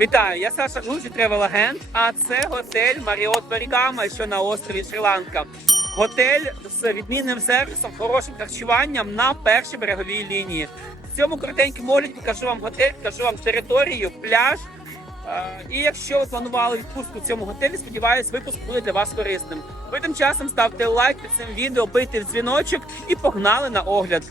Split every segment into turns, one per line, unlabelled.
Вітаю, я Саша Глузі, тревел агент, а це готель Маріот Берігама, що на острові Шрі-Ланка. Готель з відмінним сервісом, хорошим харчуванням на першій береговій лінії. В цьому коротенькому огляді покажу вам готель, покажу вам територію, пляж. І якщо ви планували відпустку в цьому готелі, сподіваюсь, випуск буде для вас корисним. Ви тим часом ставте лайк під цим відео, бийте в дзвіночок і погнали на огляд.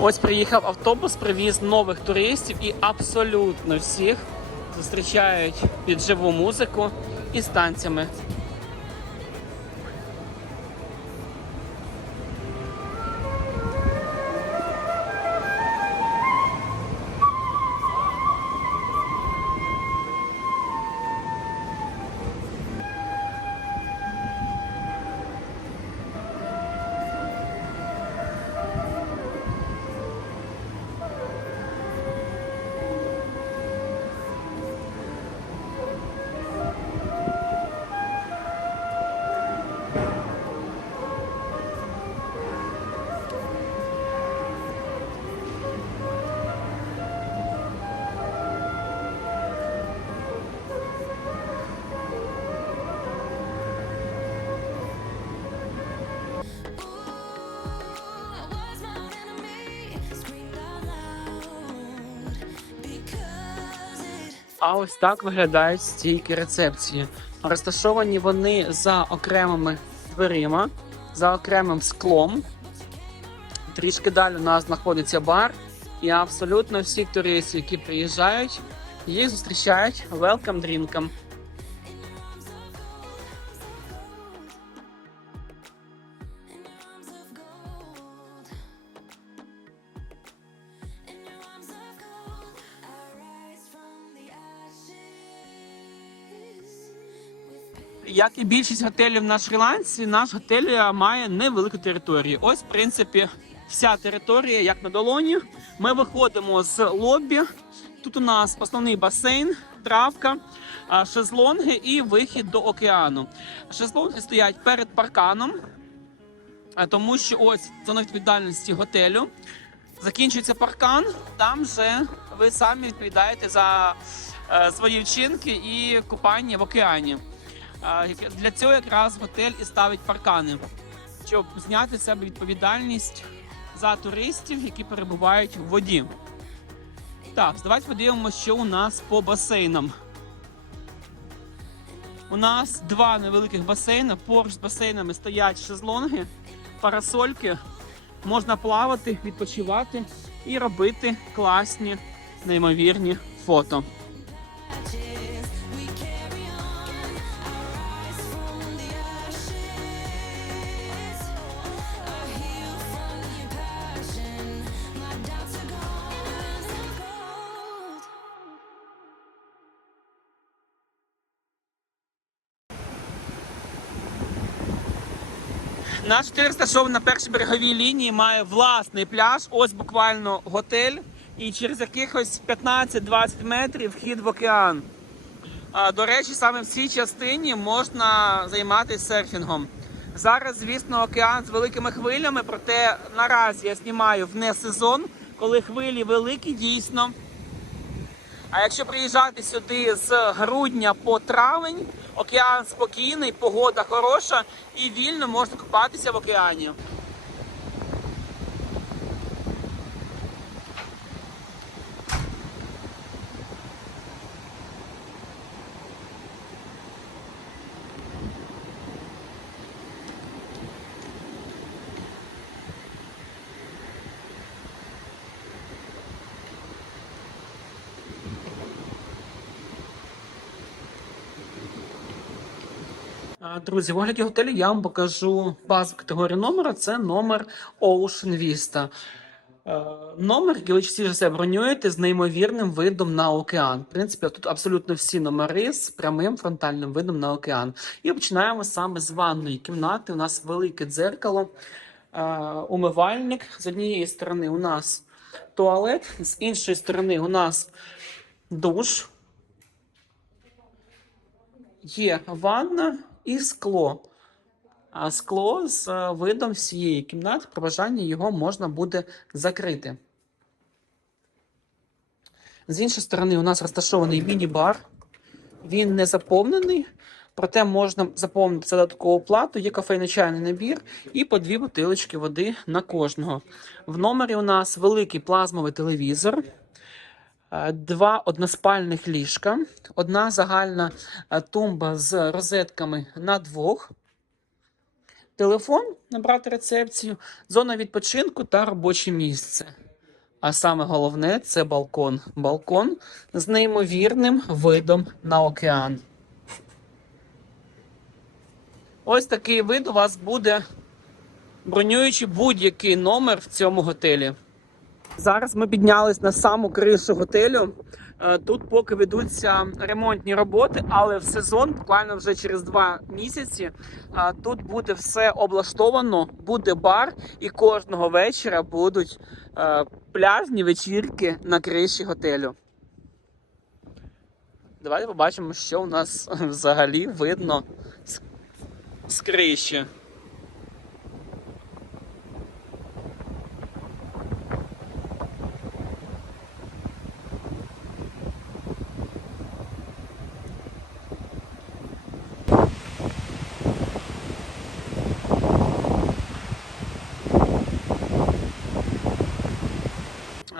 Ось приїхав автобус, привіз нових туристів і абсолютно всіх зустрічають під живу музику і з А ось так виглядають стійки рецепції. Розташовані вони за окремими дверима, за окремим склом. Трішки далі у нас знаходиться бар, і абсолютно всі туристи, які приїжджають, їх зустрічають welcome Як і більшість готелів на Шрі-Ланці, наш готель е, має невелику територію. Ось, в принципі, вся територія, як на долоні. Ми виходимо з лобі. Тут у нас основний басейн, травка, шезлонги і вихід до океану. Шезлонги стоять перед парканом, тому що ось зона відповідальності готелю. Закінчується паркан, там вже ви самі відповідаєте за е, свої вчинки і купання в океані. Для цього якраз готель і ставить паркани, щоб зняти з себе відповідальність за туристів, які перебувають в воді. Так, давайте подивимося, що у нас по басейнам. У нас два невеликих басейни. Поруч з басейнами стоять шезлонги, парасольки. Можна плавати, відпочивати і робити класні, неймовірні фото. Наш готель розташований на першій береговій лінії, має власний пляж. Ось буквально готель, і через якихось 15-20 метрів вхід в океан. А, До речі, саме в цій частині можна займатися серфінгом. Зараз, звісно, океан з великими хвилями, проте наразі я знімаю в не сезон, коли хвилі великі дійсно. А якщо приїжджати сюди з грудня по травень, океан спокійний, погода хороша і вільно можна купатися в океані. Друзі, в огляді готелю я вам покажу базову категорію номера. Це номер Ocean Vista. Е, Номер, який ви частіше все бронюєте з неймовірним видом на океан. В принципі, тут абсолютно всі номери з прямим фронтальним видом на океан. І починаємо саме з ванної кімнати. У нас велике дзеркало, е, умивальник. З однієї сторони у нас туалет, з іншої сторони у нас душ. Є ванна і скло. А скло з е, видом всієї кімнати, при бажанні його можна буде закрити. З іншої сторони, у нас розташований міні-бар. Він не заповнений, проте можна заповнити за додаткову плату. Є кофейно-чайний набір і по дві бутилочки води на кожного. В номері у нас великий плазмовий телевізор, два односпальних ліжка, одна загальна е, тумба з розетками на двох телефон, набрати рецепцію, зона відпочинку та робоче місце. А саме головне це балкон. Балкон з неймовірним видом на океан. Ось такий вид у вас буде, бронюючи будь-який номер в цьому готелі. Зараз ми піднялись на саму кришу готелю. Е, Тут поки ведуться ремонтні роботи, але в сезон, буквально вже через два місяці, е, тут буде все облаштовано, буде бар, і кожного вечора будуть е, пляжні вечірки на криші готелю. Давайте побачимо, що у нас взагалі видно з, з криші.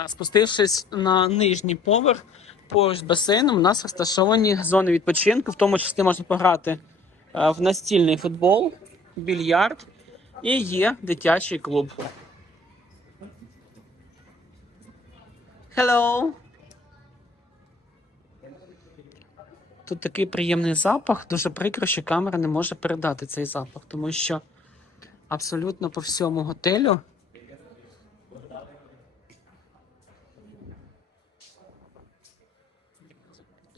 Спустившись на нижній поверх, поруч з басейном, у нас розташовані зони відпочинку, в тому числі можна пограти е, в настільний футбол, більярд і є дитячий клуб. Hello! Тут такий приємний запах. Дуже прикро, що камера не може передати цей запах, тому що абсолютно по всьому готелю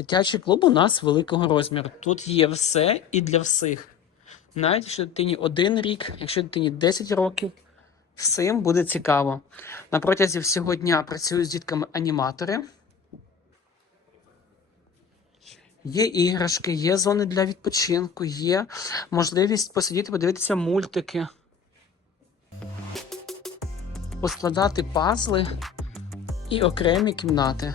Дитячий клуб у нас великого розміру. Тут є все і для всіх. Навіть якщо дитині один рік, якщо дитині 10 років, всім буде цікаво. На протязі всього дня працюють з дітками аніматори. Є іграшки, є зони для відпочинку, є можливість посидіти, подивитися мультики, поскладати пазли і окремі кімнати.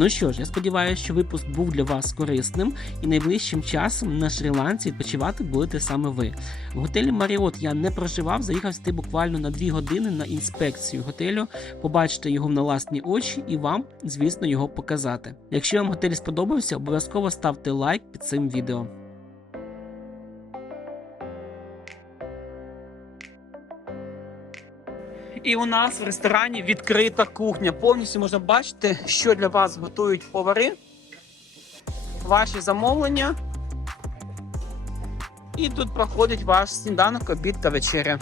Ну що ж, я сподіваюся, що випуск був для вас корисним, і найближчим часом на Шрі-Ланці відпочивати будете саме ви. В готелі Маріот я не проживав, заїхав сюди буквально на 2 години на інспекцію готелю, побачити його на власні очі і вам, звісно, його показати. Якщо вам готель сподобався, обов'язково ставте лайк під цим відео. І у нас в ресторані відкрита кухня. Повністю можна бачити, що для вас готують повари, ваші замовлення. І тут проходить ваш сніданок, обід та вечеря.